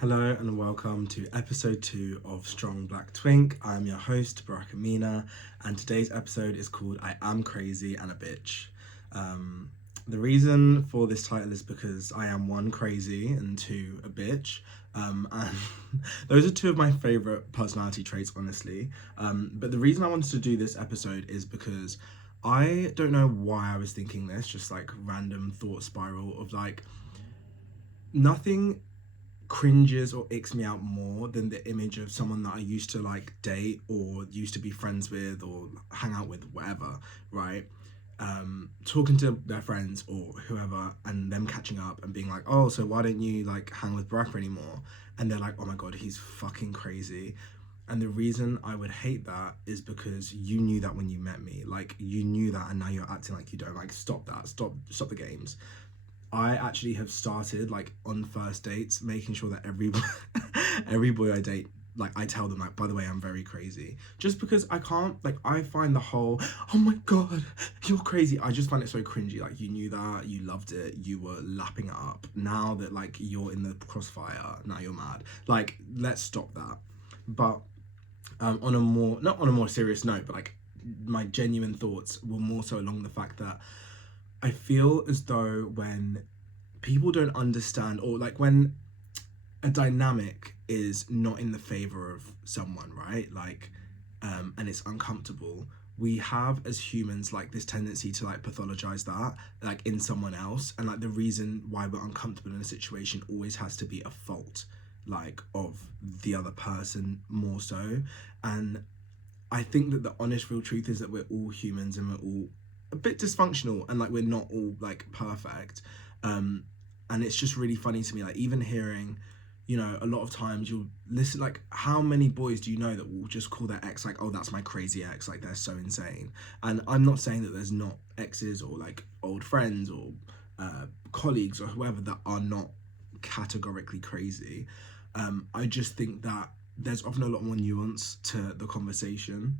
Hello and welcome to episode 2 of Strong Black Twink. I'm your host, Baraka Mina, and today's episode is called I Am Crazy and a Bitch. Um, the reason for this title is because I am one, crazy, and two, a bitch. And those are two of my favorite personality traits, honestly. But the reason I wanted to do this episode is because I don't know why I was thinking this, just like random thought spiral of like nothing cringes or icks me out more than the image of someone that I used to like date or used to be friends with or hang out with, whatever, right? Talking to their friends or whoever and them catching up and being like, oh, so why don't you like hang with Baraka anymore? And they're like, oh my god, he's fucking crazy. And the reason I would hate that is because you knew that when you met me. Like you knew that and now you're acting like you don't. Like stop that. Stop the games. I actually have started like on first dates making sure that every every boy I date, like I tell them like, by the way, I'm very crazy, just because I can't, like I find the whole oh my god you're crazy, I just find it so cringy. Like you knew that, you loved it, you were lapping it up, now that like you're in the crossfire, now you're mad. Like let's stop that. But on a more, not on a more serious note, but like my genuine thoughts were more so along the fact that I feel as though when people don't understand, or like when a dynamic is not in the favor of someone, right? Like, and it's uncomfortable. We have as humans like this tendency to like pathologize that like in someone else, and like the reason why we're uncomfortable in a situation always has to be a fault, like of the other person more so. And I think that the honest real truth is that we're all humans and we're all a bit dysfunctional and like we're not all like perfect. Um and it's just really funny to me, like even hearing, a lot of times you'll listen, like how many boys do you know that will just call their ex like, oh, that's my crazy ex, like they're so insane. And I'm not saying that there's not exes or like old friends or colleagues or whoever that are not categorically crazy. I just think that there's often a lot more nuance to the conversation.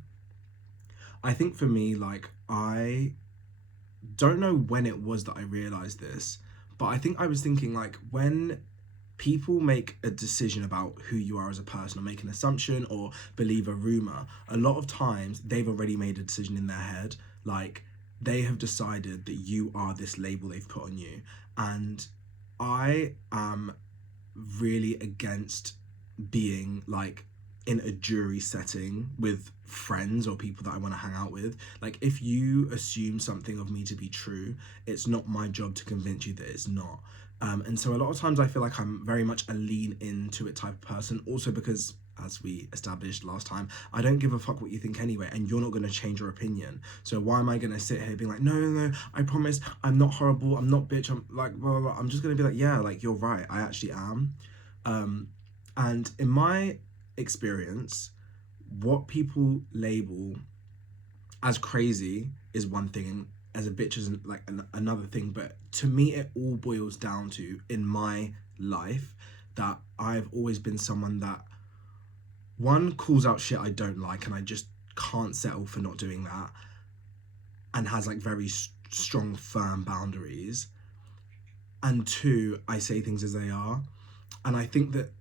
I think for me, like, I don't know when it was that I realized this, but I think I was thinking, like, when people make a decision about who you are as a person or make an assumption or believe a rumor, a lot of times they've already made a decision in their head. Like, they have decided that you are this label they've put on you. And I am really against being like in a jury setting with friends or people that I want to hang out with. Like if you assume something of me to be true, it's not my job to convince you that it's not. And so a lot of times I feel like I'm very much a lean into it type of person. Also because, as we established last time, I don't give a fuck what you think anyway, and you're not going to change your opinion. So why am I going to sit here being like, no, no, no, I promise I'm not horrible, I'm not bitch, I'm like, blah, blah, blah. I'm just going to be like, yeah, like you're right, I actually am. Um, and in my experience, what people label as crazy is one thing, and as a bitch is like another thing. But to me, it all boils down to, in my life, that I've always been someone that one calls out shit I don't like, and I just can't settle for not doing that, and has like very strong, firm boundaries. And two, I say things as they are. And I think that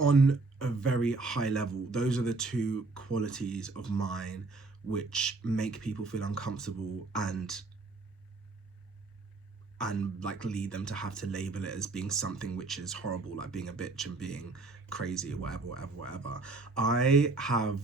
on a very high level, those are the two qualities of mine which make people feel uncomfortable and like lead them to have to label it as being something which is horrible, like being a bitch and being crazy, whatever, whatever, whatever. I have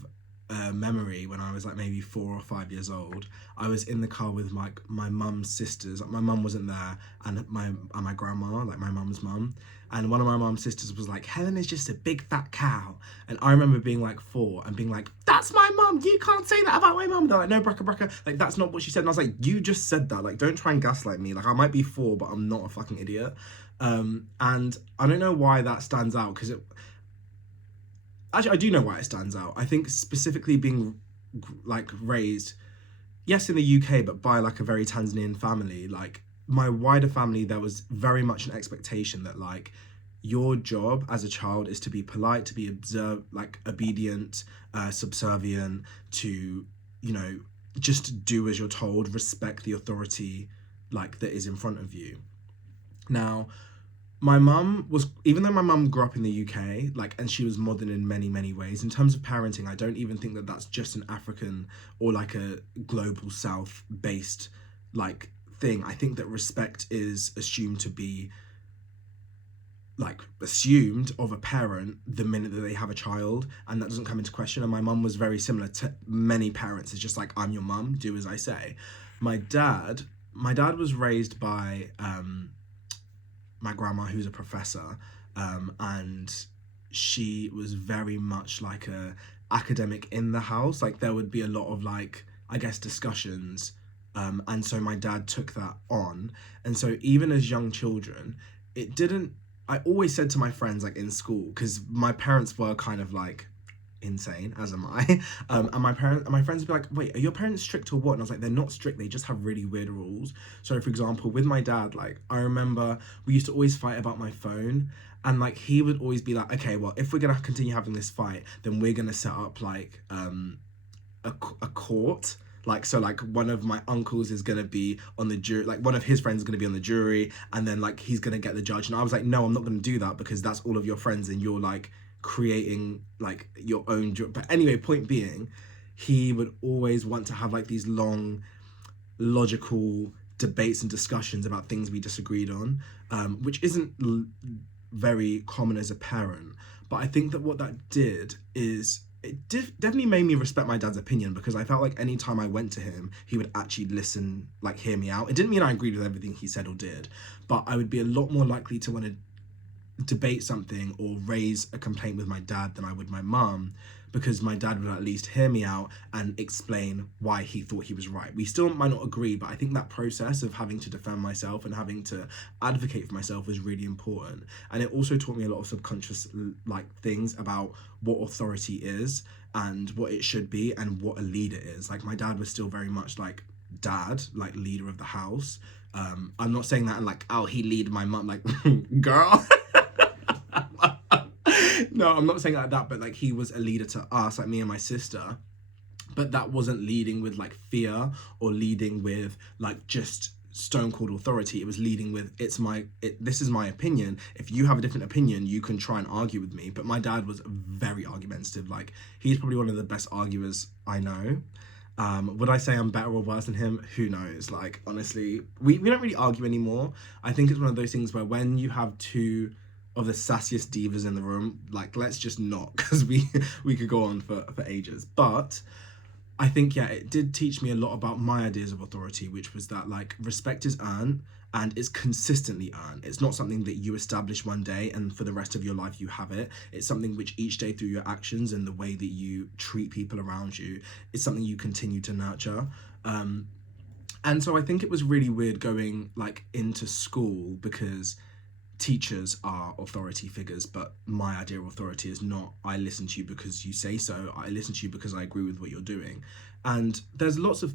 a memory when I was like maybe 4 or 5 years old. I was in the car with my mum's sisters. Like, my mum wasn't there, and my grandma, like my mum's mum, and one of my mum's sisters was like, Helen is just a big fat cow. And I remember being like 4 and being like, that's my mum, you can't say that about my mum. They're like, no, Bracka Bracka, like that's not what she said. And I was like, you just said that, like don't try and gaslight me. Like I might be 4, but I'm not a fucking idiot. And I don't know why that stands out, because it actually, I do know why it stands out. I think specifically being like raised, yes, in the UK, but by like a very Tanzanian family. Like my wider family, there was very much an expectation that like your job as a child is to be polite, to be like obedient, subservient, to, just do as you're told, respect the authority like that is in front of you. Now, My mum was, even though my mum grew up in the UK, like, and she was modern in many, many ways, in terms of parenting, I don't even think that that's just an African or like a global South based like thing. I think that respect is assumed to be like assumed of a parent the minute that they have a child, and that doesn't come into question. And my mum was very similar to many parents. It's just like, I'm your mum, do as I say. My dad, my dad was raised by my grandma, who's a professor, and she was very much like a academic in the house. Like there would be a lot of like, I guess, discussions, and so my dad took that on. And so even as young children, it didn't. I always said to my friends like in school, because my parents were kind of like insane, as am I. And my friends would be like, "Wait, are your parents strict or what?" And I was like, "They're not strict. They just have really weird rules." So, for example, with my dad, like I remember we used to always fight about my phone, and like he would always be like, "Okay, well, if we're gonna continue having this fight, then we're gonna set up like a court." Like, so like one of my uncles is gonna be on the jury, like one of his friends is gonna be on the jury, and then like he's gonna get the judge. And I was like, no, I'm not gonna do that, because that's all of your friends and you're like creating like your own but anyway, point being, he would always want to have like these long logical debates and discussions about things we disagreed on, which isn't very common as a parent. But I think that what that did is definitely made me respect my dad's opinion, because I felt like anytime I went to him, he would actually listen, like hear me out. It didn't mean I agreed with everything he said or did, but I would be a lot more likely to want to debate something or raise a complaint with my dad than I would my mum, because my dad would at least hear me out and explain why he thought he was right. We still might not agree, but I think that process of having to defend myself and having to advocate for myself was really important. And it also taught me a lot of subconscious like things about what authority is and what it should be and what a leader is. Like my dad was still very much like dad, like leader of the house. I'm not saying that in like, oh, he lead my mum, like girl. No, I'm not saying like that, but like he was a leader to us, like me and my sister. But that wasn't leading with like fear or leading with like just stone cold authority. It was leading with this is my opinion. If you have a different opinion, you can try and argue with me. But my dad was very argumentative. Like he's probably one of the best arguers I know. Would I say I'm better or worse than him? Who knows? Like honestly, we don't really argue anymore. I think it's one of those things where when you have two of the sassiest divas in the room, like let's just not, because we could go on for ages. But I think, yeah, it did teach me a lot about my ideas of authority, which was that like respect is earned and it's consistently earned. It's not something that you establish one day and for the rest of your life you have it. It's something which each day through your actions and the way that you treat people around you, it's something you continue to nurture. And so I think it was really weird going like into school, because teachers are authority figures, but my idea of authority is not, I listen to you because you say so, I listen to you because I agree with what you're doing. And there's lots of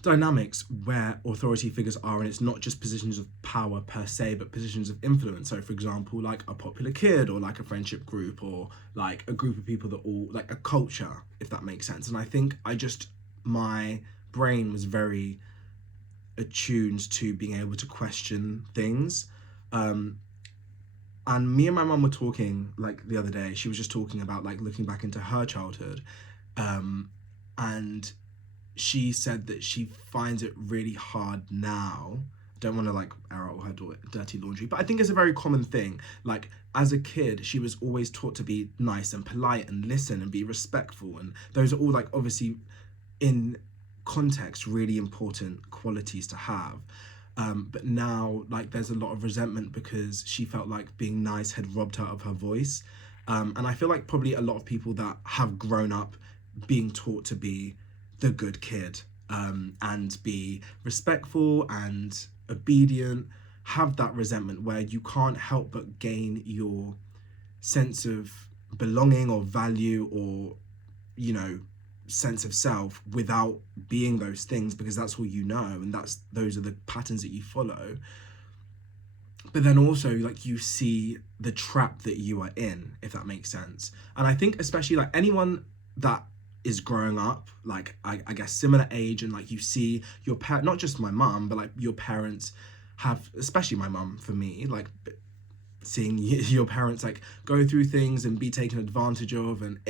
dynamics where authority figures are, and it's not just positions of power per se, but positions of influence. So for example, like a popular kid, or like a friendship group, or like a group of people that all like a culture, if that makes sense. And I think my brain was very attuned to being able to question things. And me and my mum were talking like the other day. She was just talking about like looking back into her childhood, and she said that she finds it really hard now. Don't want to like air out her dirty laundry, but I think it's a very common thing. Like as a kid, she was always taught to be nice and polite and listen and be respectful, and those are all like obviously in context really important qualities to have. But now like there's a lot of resentment because she felt like being nice had robbed her of her voice. And I feel like probably a lot of people that have grown up being taught to be the good kid, and be respectful and obedient, have that resentment where you can't help but gain your sense of belonging or value, or sense of self without being those things, because that's all you know, and those are the patterns that you follow. But then also like you see the trap that you are in, if that makes sense. And I think especially like anyone that is growing up like I guess similar age, and like you see your parent, not just my mum, but like your parents have, especially my mum, for me, like seeing your parents like go through things and be taken advantage of, and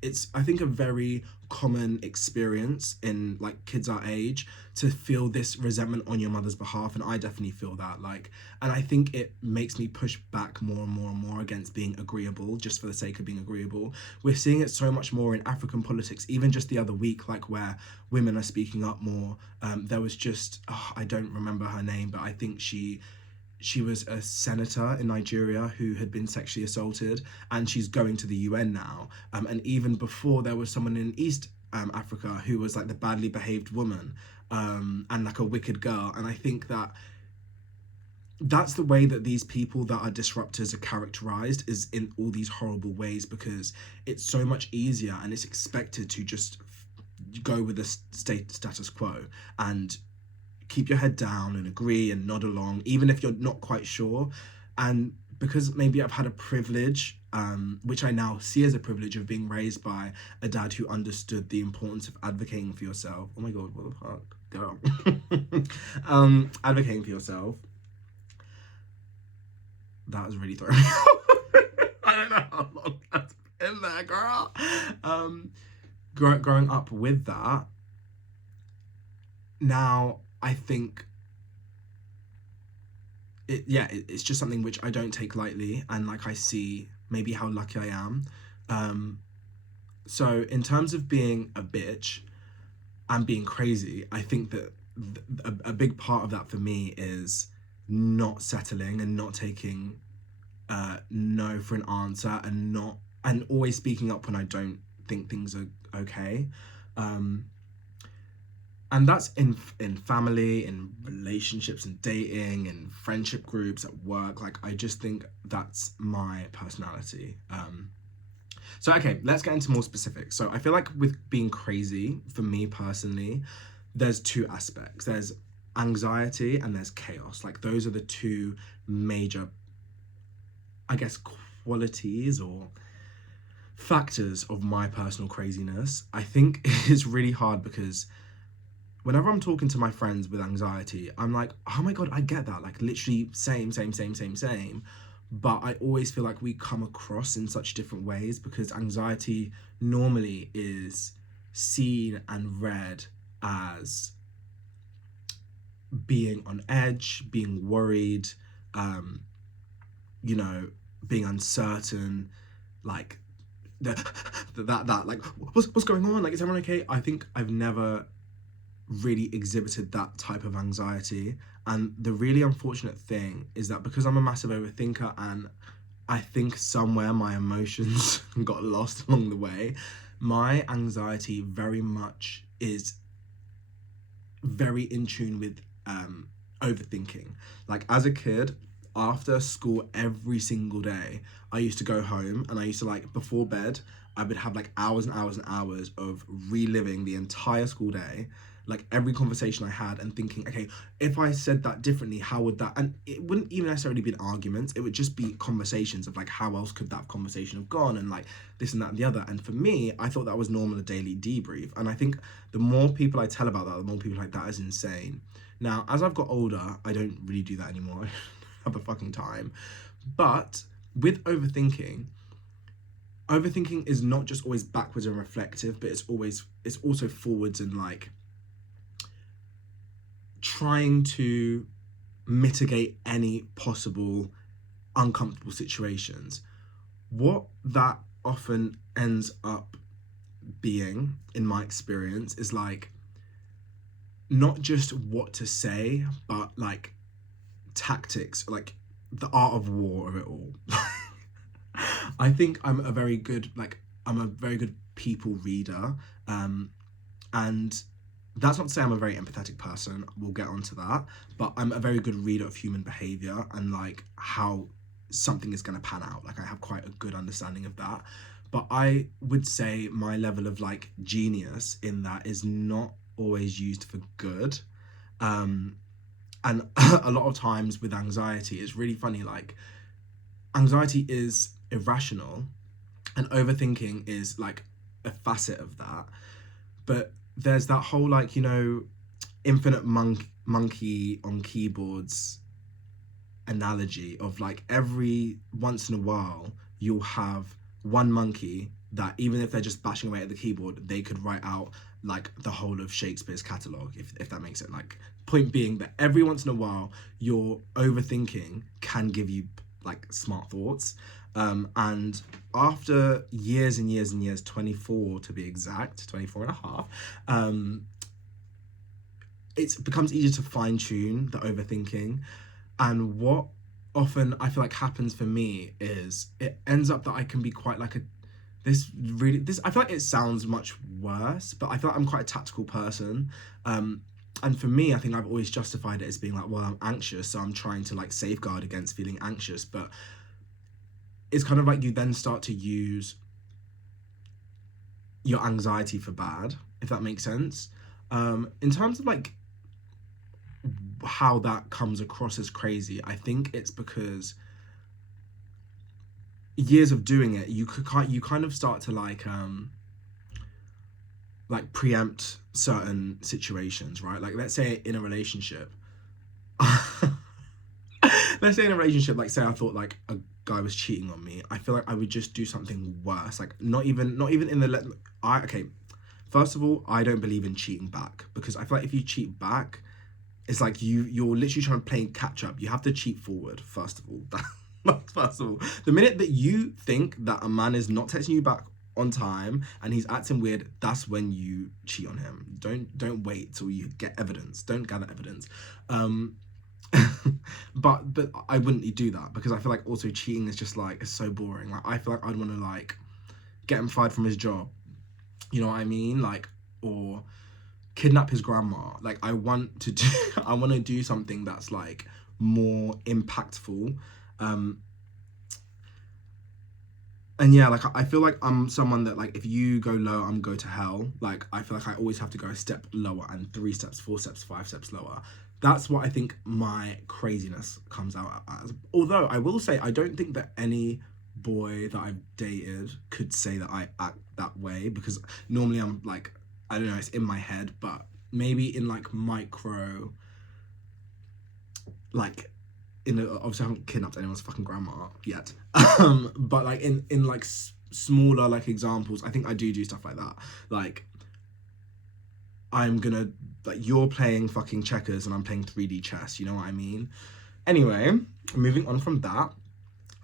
it's I think a very common experience in like kids our age to feel this resentment on your mother's behalf, and I definitely feel that, like, and I think it makes me push back more and more and more against being agreeable just for the sake of being agreeable. We're seeing it so much more in African politics, even just the other week, like where women are speaking up more. There was just I don't remember her name, but I think she was a senator in Nigeria who had been sexually assaulted, and she's going to the UN now. And even before, there was someone in East Africa who was like the badly behaved woman, and like a wicked girl. And I think that that's the way that these people that are disruptors are characterized, is in all these horrible ways, because it's so much easier and it's expected to just go with the status quo and keep your head down and agree and nod along, even if you're not quite sure. And because maybe I've had a privilege, which I now see as a privilege, of being raised by a dad who understood the importance of advocating for yourself. Oh my God, what the fuck, girl? Advocating for yourself. That was really throwing me off. I don't know how long that's been there, girl. Growing up with that, now I think it's just something which I don't take lightly, and like I see maybe how lucky I am. So in terms of being a bitch and being crazy, I think that a big part of that for me is not settling and not taking no for an answer, and always speaking up when I don't think things are okay. And that's in family, in relationships, and dating, and friendship groups, at work. Like, I just think that's my personality. So okay, let's get into more specifics. So I feel like with being crazy, for me personally, there's two aspects. There's anxiety and there's chaos. Like, those are the two major, I guess, qualities or factors of my personal craziness. I think it's really hard because whenever I'm talking to my friends with anxiety, I'm like, oh my God, I get that. Like, literally same. But I always feel like we come across in such different ways, because anxiety normally is seen and read as being on edge, being worried, being uncertain, like that like, what's going on? Like, is everyone okay? I think I've never really exhibited that type of anxiety, and the really unfortunate thing is that because I'm a massive overthinker, and I think somewhere my emotions got lost along the way, my anxiety very much is very in tune with overthinking. Like, as a kid, after school every single day, I used to go home and I used to, like, before bed, I would have like hours and hours and hours of reliving the entire school day, like every conversation I had, and thinking, okay, if I said that differently, how would that, and it wouldn't even necessarily be arguments, it would just be conversations of like, how else could that conversation have gone, and like this and that and the other. And for me, I thought that was normal, a daily debrief. And I think the more people I tell about that, the more people like, that is insane. Now, as I've got older, I don't really do that anymore. I don't have the fucking time. But with overthinking is not just always backwards and reflective, but it's also forwards and like trying to mitigate any possible uncomfortable situations. What that often ends up being, in my experience, is like not just what to say, but like tactics, like the art of war of it all. I think I'm a very good people reader, and that's not to say I'm a very empathetic person, we'll get onto that, but I'm a very good reader of human behaviour and like how something is going to pan out. Like, I have quite a good understanding of that. But I would say my level of like genius in that is not always used for good. And a lot of times with anxiety, it's really funny, like anxiety is irrational and overthinking is like a facet of that. But there's that whole like, infinite monkey on keyboards analogy of like every once in a while you'll have one monkey that even if they're just bashing away at the keyboard, they could write out like the whole of Shakespeare's catalogue, if that makes it. Like, point being that every once in a while your overthinking can give you like smart thoughts, and after years and years and years, 24 to be exact, 24 and a half, it becomes easier to fine tune the overthinking. And what often I feel like happens for me is it ends up that I can be quite like I feel like it sounds much worse, but I feel like I'm quite a tactical person. And for me, I think I've always justified it as being like, well, I'm anxious, so I'm trying to like safeguard against feeling anxious. But it's kind of like you then start to use your anxiety for bad, if that makes sense. In terms of like how that comes across as crazy, I think it's because years of doing it, you kind of start to like preempt certain situations, right? Like, let's say in a relationship, like say I thought like a guy was cheating on me, I feel like I would just do something worse. Like, not even in the okay, first of all, I don't believe in cheating back, because I feel like if you cheat back, it's like you're literally trying to play catch up. You have to cheat forward, first of all. First of all, the minute that you think that a man is not texting you back on time and he's acting weird, that's when you cheat on him. Don't wait till you get evidence. Don't gather evidence. But I wouldn't do that, because I feel like also cheating is just like, it's so boring. Like, I feel like I'd want to like get him fired from his job. You know what I mean? Like, or kidnap his grandma. Like, I want to do something that's like more impactful. And yeah, like, I feel like I'm someone that, like, if you go low, I'm go to hell. Like, I feel like I always have to go a step lower, and 3 steps, 4 steps, 5 steps lower. That's what I think my craziness comes out as. Although I will say, I don't think that any boy that I've dated could say that I act that way, because normally I'm like, I don't know, it's in my head, but maybe in like micro, like, obviously I haven't kidnapped anyone's fucking grandma yet, but like in like smaller like examples, I think I do stuff like that. Like, I'm gonna, like, you're playing fucking checkers and I'm playing 3D chess, you know what I mean? Anyway, moving on from that,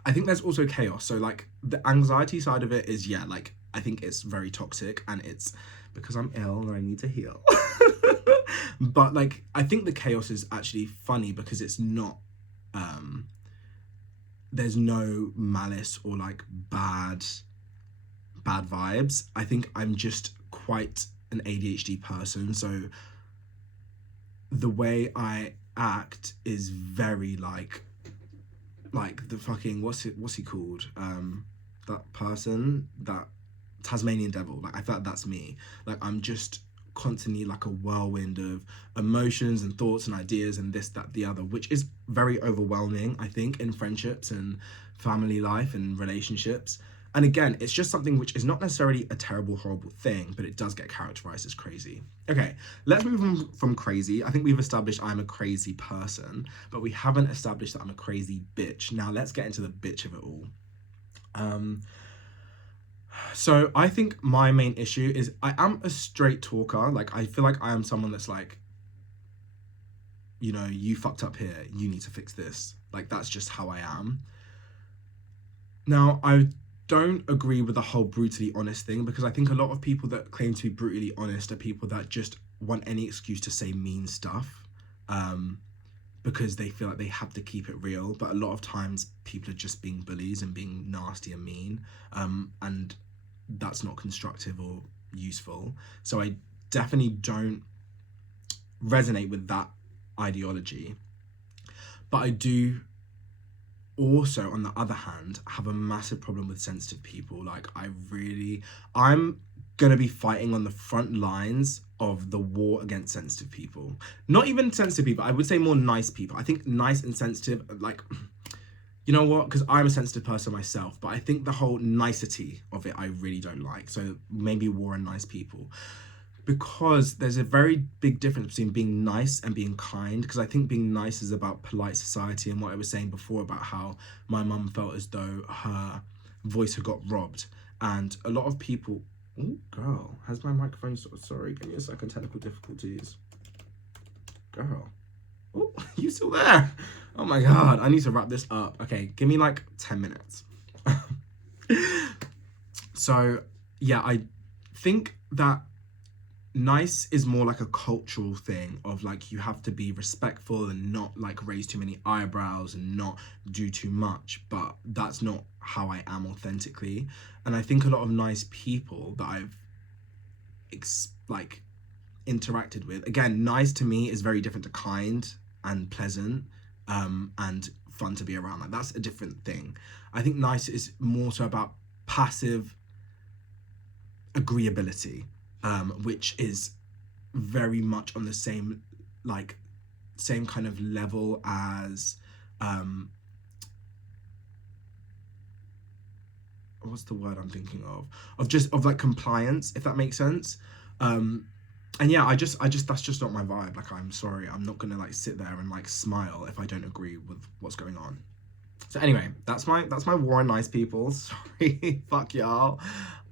I think there's also chaos. So like, the anxiety side of it is, yeah, like, I think it's very toxic, and it's because I'm ill and I need to heal. But like, I think the chaos is actually funny, because it's not, there's no malice or like bad vibes. I think I'm just quite an ADHD person, so the way I act is very like the fucking, what's he called, that person, that Tasmanian devil. Like, I feel like that's me. Like, I'm just constantly like a whirlwind of emotions and thoughts and ideas and this, that, the other, which is very overwhelming, I think, in friendships and family life and relationships. And again, it's just something which is not necessarily a terrible, horrible thing, but it does get characterized as crazy. Okay, let's move on from crazy. I think we've established I'm a crazy person, but we haven't established that I'm a crazy bitch. Now let's get into the bitch of it all. So I think my main issue is I am a straight talker. Like, I feel like I am someone that's like, you know, you fucked up here, you need to fix this. Like, that's just how I am. Now, I don't agree with the whole brutally honest thing, because I think a lot of people that claim to be brutally honest are people that just want any excuse to say mean stuff, because they feel like they have to keep it real. But a lot of times people are just being bullies and being nasty and mean, and that's not constructive or useful. So I definitely don't resonate with that ideology. But I do also, on the other hand, have a massive problem with sensitive people. Like, I'm gonna be fighting on the front lines of the war against sensitive people. Not even sensitive people, I would say more nice people. I think nice and sensitive, like, you know what? Because I'm a sensitive person myself, but I think the whole nicety of it, I really don't like. So maybe war on nice people. because there's a very big difference between being nice and being kind, because I think being nice is about polite society, and what I was saying before about how my mum felt as though her voice had got robbed, and a lot of people. Oh, girl, has my microphone sorry, give me a second, technical difficulties. Girl. Oh, you still there? Oh my god, I need to wrap this up. Okay, give me like 10 minutes. So, yeah, I think that nice is more like a cultural thing of like you have to be respectful and not like raise too many eyebrows and not do too much, but that's not how I am authentically. And I think a lot of nice people that I've like interacted with, again, nice to me is very different to kind and pleasant and fun to be around. Like that's a different thing. I think nice is more so about passive agreeability, which is very much on the same kind of level as what's the word I'm thinking of like compliance, if that makes sense. And yeah, I just that's just not my vibe. Like, I'm sorry, I'm not gonna like sit there and like smile if I don't agree with what's going on. So anyway, that's my war on nice people. Sorry, fuck y'all.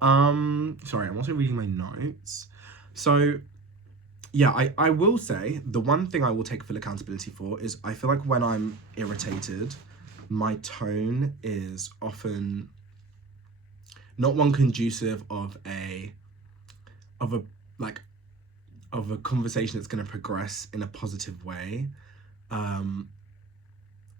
Sorry, I'm also reading my notes. So yeah, I will say the one thing I will take full accountability for is I feel like when I'm irritated, my tone is often not one conducive of a conversation that's going to progress in a positive way.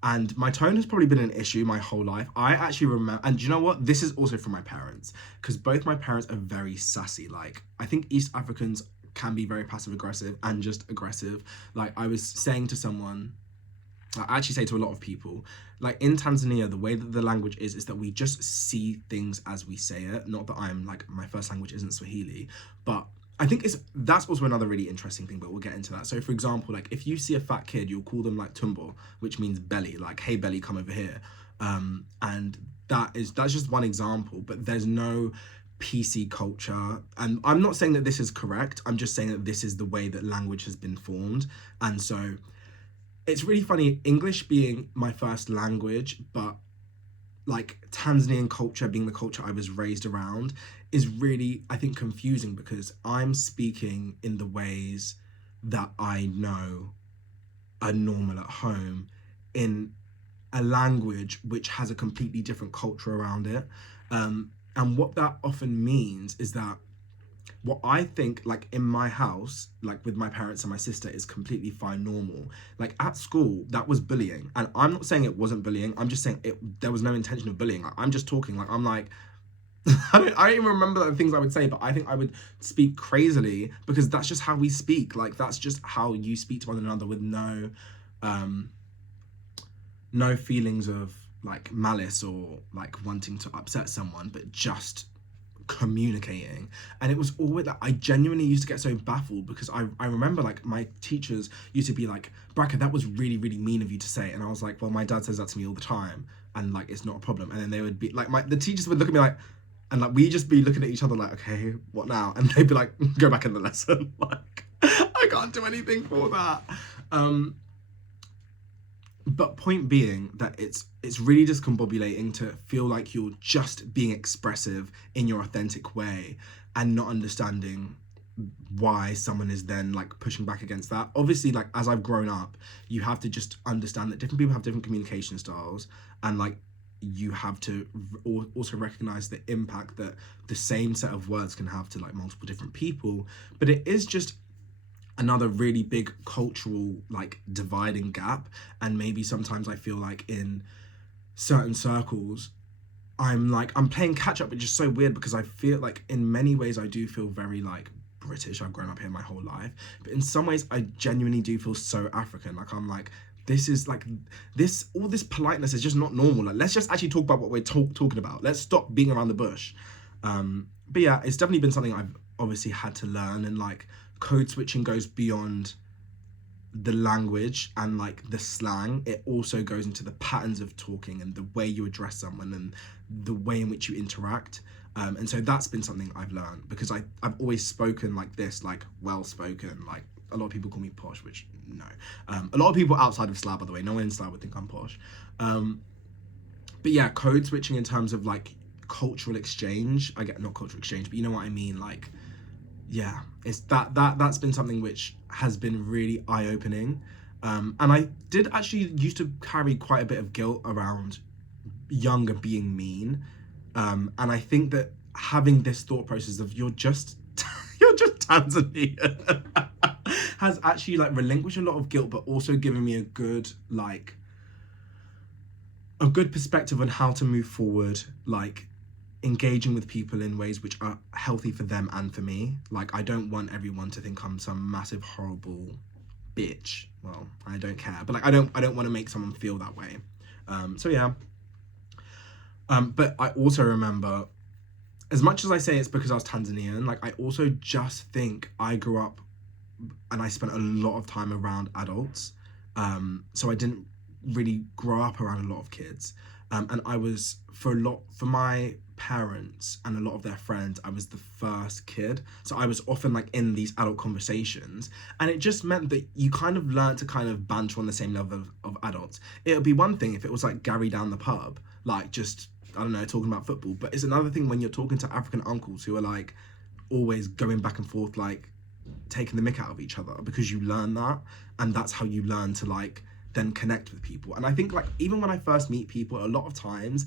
And my tone has probably been an issue my whole life. I actually remember, and you know what? This is also from my parents, because both my parents are very sassy. Like, I think East Africans can be very passive aggressive and just aggressive. Like, I was saying to someone, I actually say to a lot of people, like in Tanzania, the way that the language is that we just see things as we say it. Not that I'm like, my first language isn't Swahili, but I think that's also another really interesting thing, but we'll get into that. So for example, like if you see a fat kid, you'll call them like tumbo, which means belly, like, hey belly, come over here. And that's just one example, but there's no PC culture. And I'm not saying that this is correct. I'm just saying that this is the way that language has been formed. And so it's really funny, English being my first language, but like Tanzanian culture being the culture I was raised around is really, I think, confusing, because I'm speaking in the ways that I know are normal at home in a language which has a completely different culture around it. And what that often means is that what I think, like in my house, like with my parents and my sister, is completely fine, normal. Like at school, that was bullying. And I'm not saying it wasn't bullying. I'm just saying there was no intention of bullying. Like, I'm just talking. Like, I'm like, I don't even remember the things I would say, but I think I would speak crazily because that's just how we speak. Like, that's just how you speak to one another with no feelings of like malice or like wanting to upset someone, but just communicating. And it was always like, I genuinely used to get so baffled because I remember like my teachers used to be like, Braca, that was really, really mean of you to say. And I was like, well, my dad says that to me all the time and like it's not a problem. And then they would be like, the teachers would look at me like, and like we just be looking at each other like, okay, what now? And they'd be like, go back in the lesson. Like, I can't do anything for that. But point being that it's really discombobulating to feel like you're just being expressive in your authentic way and not understanding why someone is then like pushing back against that. Obviously, like as I've grown up, you have to just understand that different people have different communication styles, and like you have to also recognize the impact that the same set of words can have to like multiple different people. But it is just another really big cultural like dividing gap, and maybe sometimes I feel like in certain circles I'm playing catch up, which is so weird because I feel like in many ways I do feel very like British. I've grown up here my whole life, but in some ways I genuinely do feel so African. Like I'm like, this is like all this politeness is just not normal. Like, let's just actually talk about what we're talking about. Let's stop being around the bush. But yeah, it's definitely been something I've obviously had to learn, and like code switching goes beyond the language and like the slang, it also goes into the patterns of talking and the way you address someone and the way in which you interact. And so that's been something I've learned, because I've always spoken like this, like well spoken, like a lot of people call me posh, which no. A lot of people outside of Slough, by the way, no one in Slough would think I'm posh. But yeah, code switching in terms of like cultural exchange, I get, not cultural exchange, but you know what I mean, like, yeah, it's that's been something which has been really eye-opening. And I did actually used to carry quite a bit of guilt around younger being mean. And I think that having this thought process of you're just you're just Tanzania has actually like relinquished a lot of guilt, but also given me a good perspective on how to move forward, like engaging with people in ways which are healthy for them and for me. Like, I don't want everyone to think I'm some massive horrible bitch. Well, I don't care, but like I don't want to make someone feel that way. So yeah. But I also remember, as much as I say it's because I was Tanzanian, like I also just think I grew up and I spent a lot of time around adults. So I didn't really grow up around a lot of kids. And I was, for my parents and a lot of their friends, I was the first kid. So I was often like in these adult conversations, and it just meant that you kind of learned to kind of banter on the same level of adults. It would be one thing if it was like Gary down the pub, like just, I don't know, talking about football. But it's another thing when you're talking to African uncles who are like always going back and forth, like taking the mick out of each other, because you learn that, and that's how you learn to like then connect with people. And I think like even when I first meet people, a lot of times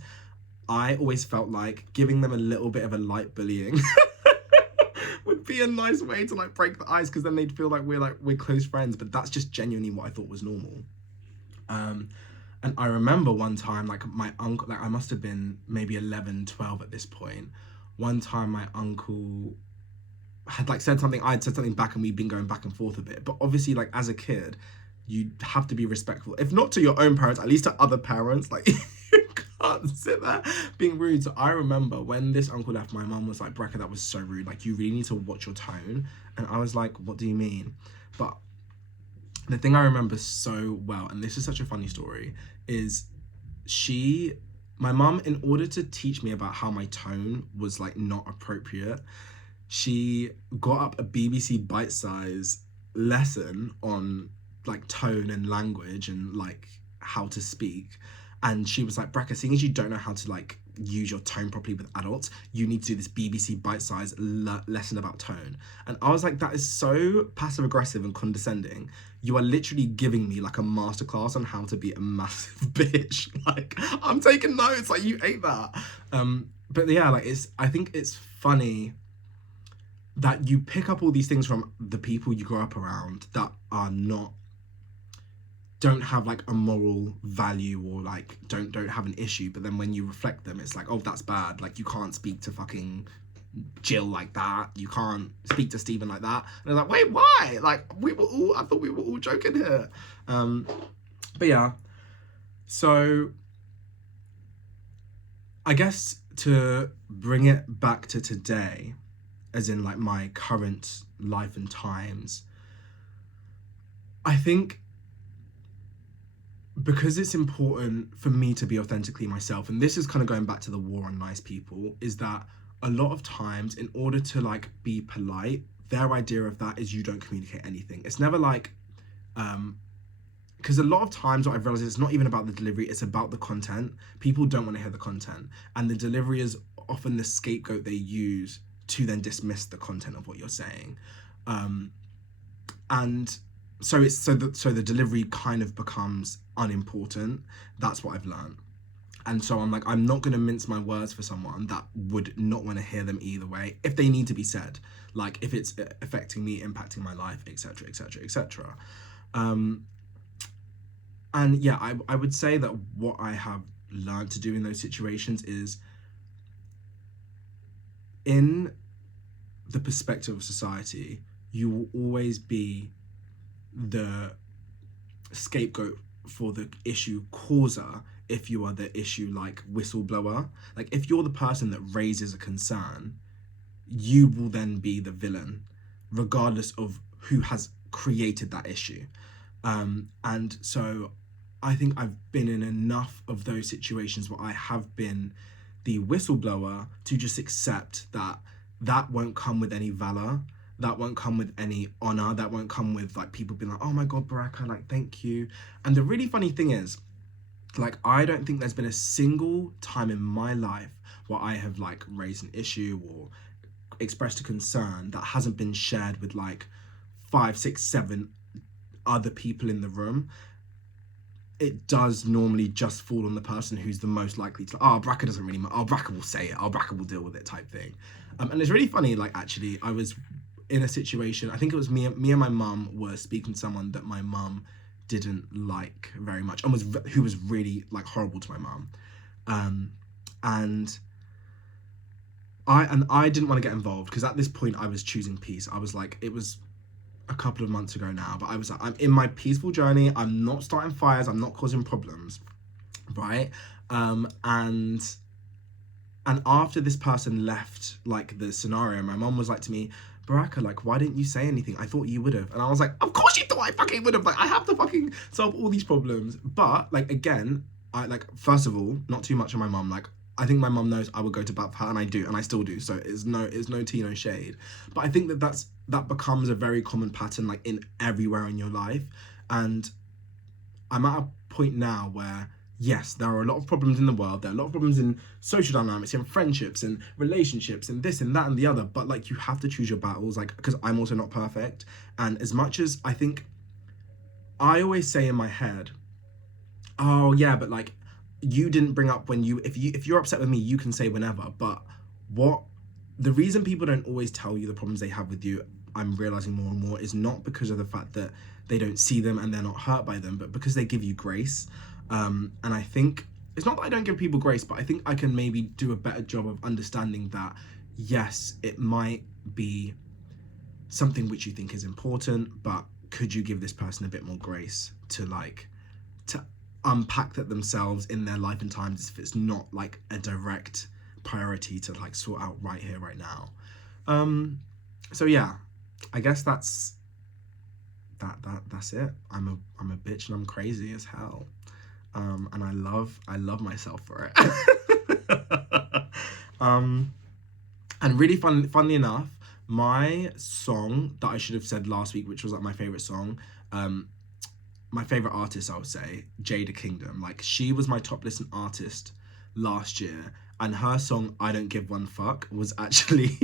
I always felt like giving them a little bit of a light bullying would be a nice way to like break the ice, because then they'd feel like we're close friends. But that's just genuinely what I thought was normal. And I remember one time, like my uncle, like I must have been maybe 11, 12 at this point. One time my uncle had like said something, I'd said something back, and we'd been going back and forth a bit. But obviously, like as a kid, you have to be respectful, if not to your own parents, at least to other parents. Like you can't sit there being rude. So I remember when this uncle left, my mum was like, Brecca, that was so rude. Like, you really need to watch your tone. And I was like, what do you mean? But the thing I remember so well, and this is such a funny story, is my mum, in order to teach me about how my tone was like not appropriate, she got up a BBC bite-size lesson on like tone and language and like how to speak. And she was like, Brecca, seeing as you don't know how to like use your tone properly with adults, you need to do this BBC bite-sized lesson about tone. And I was like, that is so passive aggressive and condescending. You are literally giving me like a masterclass on how to be a massive bitch. Like, I'm taking notes, like you ate that. But yeah, like I think it's funny that you pick up all these things from the people you grow up around that don't have like a moral value, or like don't have an issue, but then when you reflect them, it's like, oh, that's bad. Like, you can't speak to fucking Jill like that, you can't speak to Stephen like that. And they're like, wait, why? Like, I thought we were all joking here. But yeah, so I guess to bring it back to today, as in like my current life and times, I think because it's important for me to be authentically myself, and this is kind of going back to the war on nice people, is that a lot of times, in order to like be polite, their idea of that is you don't communicate anything. It's never like, because a lot of times what I've realized is it's not even about the delivery, it's about the content. People don't want to hear the content, and the delivery is often the scapegoat they use to then dismiss the content of what you're saying. And so the delivery kind of becomes unimportant. That's what I've learned. And so I'm like, I'm not going to mince my words for someone that would not want to hear them either way, if they need to be said, like if it's affecting me, impacting my life, etc., etc., etc. And yeah, I would say that what I have learned to do in those situations is, in the perspective of society, you will always be the scapegoat for the issue causer if you are the issue like whistleblower. Like, if you're the person that raises a concern, you will then be the villain, regardless of who has created that issue. And so I think I've been in enough of those situations where I have been the whistleblower to just accept that that won't come with any valor, that won't come with any honor, that won't come with like people being like, oh my god, Baraka, like thank you. And the really funny thing is, like, I don't think there's been a single time in my life where I have like raised an issue or expressed a concern that hasn't been shared with like five, six, seven other people in the room. It does normally just fall on the person who's the most likely to, oh, Bracker doesn't really matter. Oh, Bracker will say it. Oh, Bracker will deal with it type thing. And it's really funny, like, actually, I was in a situation, I think it was me and my mum were speaking to someone that my mum didn't like very much and who was really, like, horrible to my mum. And I didn't want to get involved because at this point I was choosing peace. I was like, it was a couple of months ago now, but I was like, I'm in my peaceful journey. I'm not starting fires. I'm not causing problems, right? And after this person left, like the scenario, my mom was like to me, Baraka, like, why didn't you say anything? I thought you would have. And I was like, of course you thought I fucking would have. Like, I have to fucking solve all these problems. But like, again, I like, first of all, not too much of my mom. Like, I think my mom knows I would go to bat for her, and I do, and I still do. So it's no tea, no shade. But I think that becomes a very common pattern, like in everywhere in your life. And I'm at a point now where yes, there are a lot of problems in the world. There are a lot of problems in social dynamics, in friendships, and relationships, and this and that and the other. But like, you have to choose your battles. Like, because I'm also not perfect, and as much as I think, I always say in my head, oh yeah, but like, you didn't bring up when if you're upset with me, you can say whenever. But what the reason people don't always tell you the problems they have with you, I'm realizing more and more, is not because of the fact that they don't see them and they're not hurt by them, but because they give you grace. And I think it's not that I don't give people grace, but I think I can maybe do a better job of understanding that yes, it might be something which you think is important, but could you give this person a bit more grace to unpack that themselves in their life and times if it's not like a direct priority to like sort out right here, right now. So yeah, I guess that's it. I'm a bitch and I'm crazy as hell. And I love myself for it. And really funnily enough, my song that I should have said last week, which was like my favorite song, my favorite artist, I would say, Jada Kingdom. Like, she was my top listened artist last year, and her song I Don't Give One Fuck was actually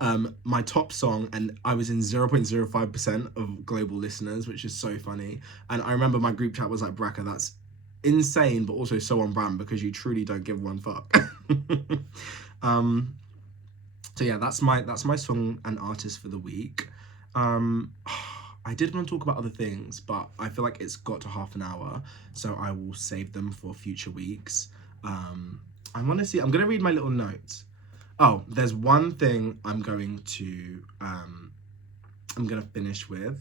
my top song, and I was in 0.05% of global listeners, which is so funny. And I remember my group chat was like, Bracker, that's insane, but also so on brand because you truly don't give one fuck. So yeah, that's my song and artist for the week. I did want to talk about other things, but I feel like it's got to half an hour, so I will save them for future weeks. I'm gonna read my little notes. Oh, there's one thing I'm gonna finish with,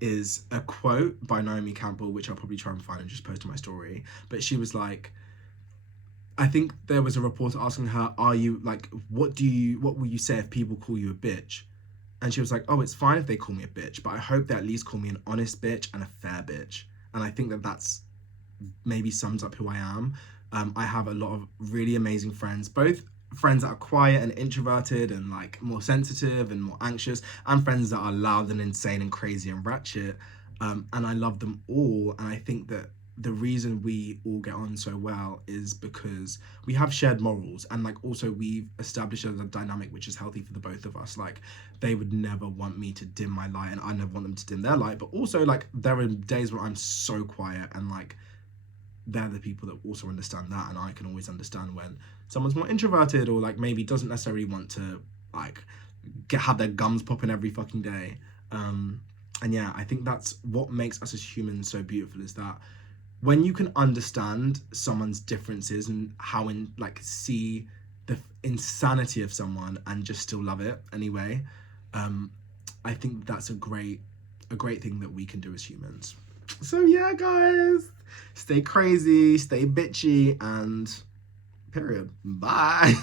is a quote by Naomi Campbell, which I'll probably try and find and just post to my story. But she was like, I think there was a reporter asking her, are you like, what will you say if people call you a bitch? And she was like, oh, it's fine if they call me a bitch, but I hope they at least call me an honest bitch and a fair bitch. And I think that's maybe sums up who I am. I have a lot of really amazing friends, both friends that are quiet and introverted and like more sensitive and more anxious, and friends that are loud and insane and crazy and ratchet. And I love them all. And I think that the reason we all get on so well is because we have shared morals, and like also we've established a dynamic which is healthy for the both of us. Like, they would never want me to dim my light and I never want them to dim their light, but also like there are days when I'm so quiet, and like they're the people that also understand that, and I can always understand when someone's more introverted or like maybe doesn't necessarily want to like have their gums popping every fucking day. And yeah, I think that's what makes us as humans so beautiful, is that when you can understand someone's differences and how see the insanity of someone and just still love it anyway, I think that's a great thing that we can do as humans. So yeah, guys, stay crazy, stay bitchy, and period. Bye.